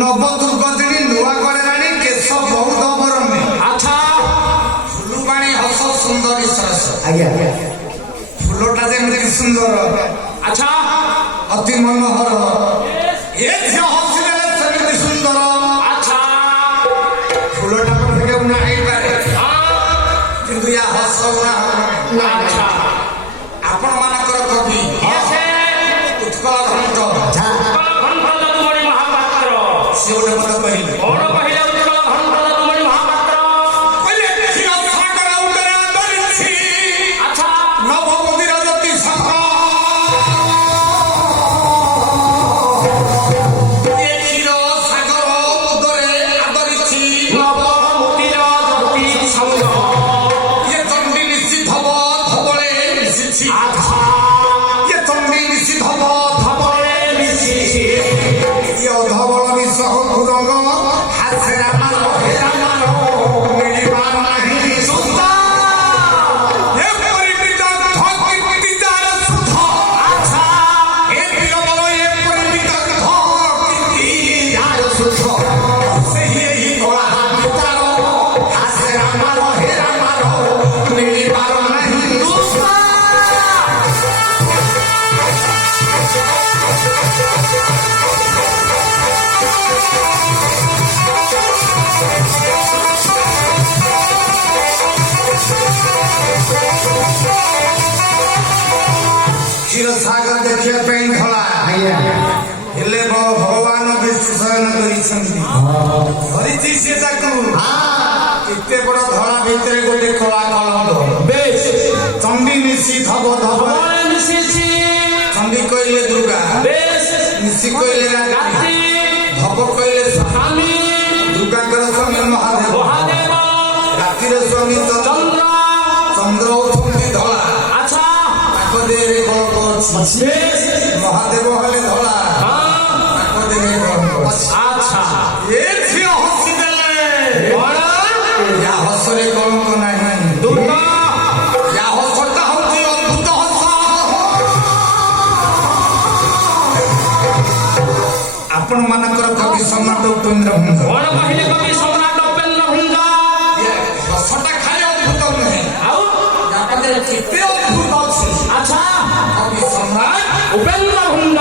नव दुर्गति नुआ करे केश बहुत बरमे अच्छा फुलबाणी हस सुंदर सरस फुलटा जमी सुंदर अच्छा अति मनोहर ये हसिले सेमती सुंदर अच्छा फुलटा किंतु या हस अच्छा आपण मानकर कवि उत्कल घंट से गोटे मत कहले उत्कल घंट तुमरी महापात्र कहले क्षीर सागर उतरे अंतरिक्षी अच्छा नव मंदिर ज्योति संघ ये क्षीर सागर उतरे अंतरिक्षी नव मंदिर ज्योति संघ ये चंडी निश्चित हब धबले निश्चित अच्छा ये चंडी निश्चित हब धबले निश्चित ये धबल क्षीर सागर देखिए धला हेले भगवान विश्वशयन धरी से एते बड़ धड़ा भितर गोटे कला कलंक चंडी निश्चित हब धब चंडी कहले दुर्गा निश्चित कहले रात्रि धब कहले स्वामी दुर्गा स्वामी महादेव रातिर स्वामी चंद्र चंद्र होती धला महादेव हेले धला ଆପଣ ମାନଙ୍କର କବି ସମ୍ରାଟ ଉପେନ୍ଦ୍ର ଭଞ୍ଜ କଣ କହିଲେ କବି ସମ୍ରାଟ ଉପେନ୍ଦ୍ର ଭଞ୍ଜ? ଦଶଟା ଖାଲି ଅଦ୍ଭୁତ ନୁହେଁ, ଆଉ ୟା ପାଖରେ କେତେ ଅଦ୍ଭୁତ ଅଛି। ଆଚ୍ଛା କବି ସମ୍ରାଟ ଉପେନ୍ଦ୍ର ଭଞ୍ଜ